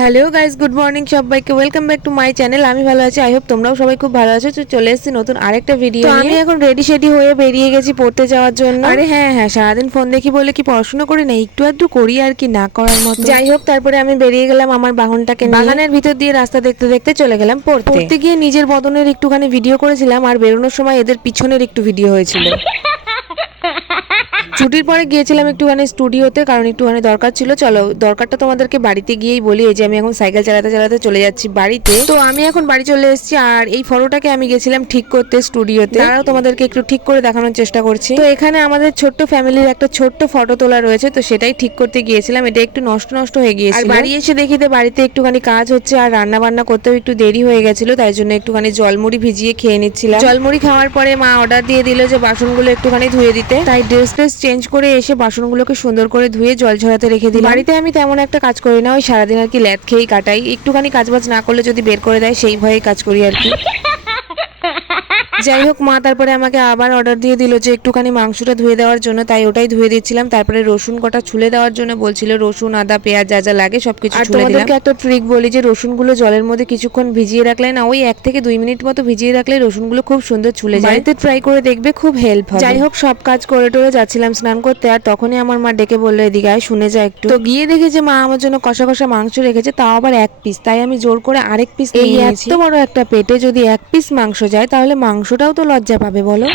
Hello guys, good morning সবাইকে। Welcome back to my channel. আমি ভালো আছি, আই হোপ তোমরাও সবাই খুব ভালো আছো। তো চলে এসেছি নতুন আরেকটা ভিডিও নিয়ে। আমি এখন রেডি সেডি হয়ে বেরিয়ে গেছি পড়তে যাওয়ার জন্য। আরে হ্যাঁ, সারাদিন ফোন দেখি বলে কি পড়াশোনা করি না, একটু আধটু করি আর কি, না করার মতো। যাই হোক, তারপরে আমি বেরিয়ে গেলাম আমার বাহনটাকে নিয়ে। বাগানের ভিতর দিয়ে রাস্তা দেখতে দেখতে চলে গেলাম পড়তে গিয়ে নিজের বদনের একটুখানি ভিডিও করেছিলাম, আর বেরোনোর সময় এদের পিছনের একটু ভিডিও হয়েছিল। ছুটির পরে গিয়েছিলাম একটুখানি স্টুডিওতে, কারণ একটুখানি দরকার ছিল। চলো দরকারটা তোমাদেরকে বাড়িতে গিয়েই বলি। এই যে আমি এখন সাইকেল চালাতে চালাতে চলে যাচ্ছি বাড়িতে। তো আমি এখন বাড়ি চলে এসেছি, আর এই ফটোটাকে আমি গেছিলাম ঠিক করতে স্টুডিওতে। তারাও তোমাদেরকে একটু ঠিক করে দেখানোর চেষ্টা করছি। তো এখানে আমাদের ছোট্ট ফ্যামিলির একটা ছোট্ট ফটো তোলা রয়েছে, তো সেটাই ঠিক করতে গিয়েছিলাম। এটা একটু নষ্ট নষ্ট হয়ে গিয়েছিল। আর বাড়ি এসে দেখি বাড়িতে একটুখানি কাজ হচ্ছে, আর রান্না বান্না করতেও একটু দেরি হয়ে গেছিল, তাই জন্য একটুখানি জলমুড়ি ভিজিয়ে খেয়ে নিচ্ছিলাম। জলমুড়ি খাওয়ার পরে মা অর্ডার দিয়ে দিল যে বাসনগুলো একটুখানি ধুয়ে দিতে, তাই ড্রেস চেঞ্জ করে এসে বাসনগুলোকে সুন্দর করে ধুয়ে জল ঝরাতে রেখে দিই। বাড়িতে আমি তেমন একটা কাজ করি না, ওই সারাদিন আর কি ল্যাদ খেয়েই কাটাই। একটুখানি কাজবাজ না করলে যদি বের করে দেয় সেই ভয়েই কাজ করি আর কি। যাই হোক, মা তারপরে আমাকে আবার অর্ডার দিয়ে দিল যে একটুখানি মাংসটা ধুয়ে দেওয়ার জন্য, তাই ওটাই ধুয়ে দিচ্ছিলাম। তারপরে রসুন কটা ছুলে দেওয়ার জন্য বলছিল, রসুন আদা পেঁয়াজ যা যা লাগে সবকিছু ছুলে দিলাম। আর তোমাদেরকে একটা ট্রিক বলি, যে রসুনগুলো জলের মধ্যে কিছুক্ষণ ভিজিয়ে রাখলে না, ওই 1 থেকে 2 মিনিট মতো ভিজিয়ে রাখলে রসুনগুলো খুব সুন্দর ছুলে যায়। বাড়িতে ট্রাই করে দেখবে, খুব হেল্প হবে। যাই হোক, সব কাজ করে টোরে যাচ্ছিলাম স্নান করতে, আর তখনই আমার মা ডেকে বললো, এদিকে আয়, শুনে যা একটু। তো গিয়ে দেখি যে মা আমার জন্য কষা কষা মাংস রেখেছে, তাও আবার 1 পিস। তাই আমি জোর করে আরেক পিস নিয়ে নিয়েছি। এত বড় একটা পেটে যদি 1 পিস মাংস যায়, তাহলে মাংসটাও তো লজ্জা পাবে বলো।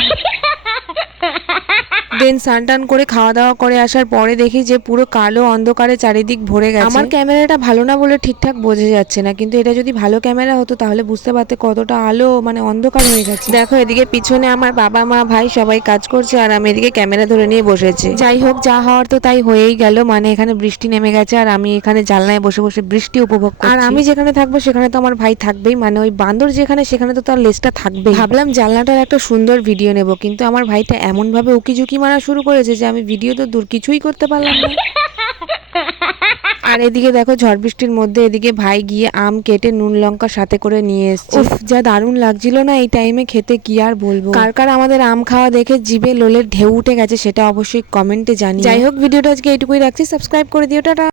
দেন স্নান টান করে খাওয়া দাওয়া করে আসার পরে দেখি যে পুরো কালো অন্ধকারে চারিদিক ভরে গেছে। আমার ক্যামেরাটা ভালো না বলে ঠিকঠাক বোঝা যাচ্ছে না, কিন্তু এটা যদি ভালো ক্যামেরা হতো তাহলে বুঝতে পারতে কতটা আলো, মানে অন্ধকার হয়ে গেছে। দেখো এদিকে পিছনে আমার বাবা মা ভাই সবাই কাজ করছে, আর আমি এদিকে ক্যামেরা ধরে নিয়ে বসেছি। যাই হোক, যা হওয়ার তো তাই হয়েই গেল। মানে এখানে বৃষ্টি নেমে গেছে, আর আমি এখানে জানলায় বসে বসে বৃষ্টি উপভোগ করছি। আর আমি যেখানে থাকবো সেখানে তো আমার ভাই থাকবেই, মানে ওই বান্দর যেখানে, সেখানে তো তার লেজটা থাকবেই। ভাবলাম জানলাটার একটা সুন্দর ভিডিও নেব, কিন্তু আমার ভাইটা এমন ভাবে উকিঝুঁকি মারা শুরু করেছে যে আমি ভিডিও তো দূর কিছুই করতে পারলাম না। আর এদিকে দেখো, ঝড় বৃষ্টির মধ্যে এদিকে ভাই গিয়ে আম কেটে নুন লঙ্কা সাথে করে নিয়ে এসেছে। উফ, যা দারুণ লাগছিল না এই টাইমে খেতে, কি আর বলবো। কার কার আমাদের আম খাওয়া দেখে জিভে লোলের ঢেউ উঠে গেছে সেটা অবশ্যই কমেন্টে জানিও। যাই হোক, ভিডিওটা আজকে এইটুকুই রাখছি। সাবস্ক্রাইব করে দিও, টাটা।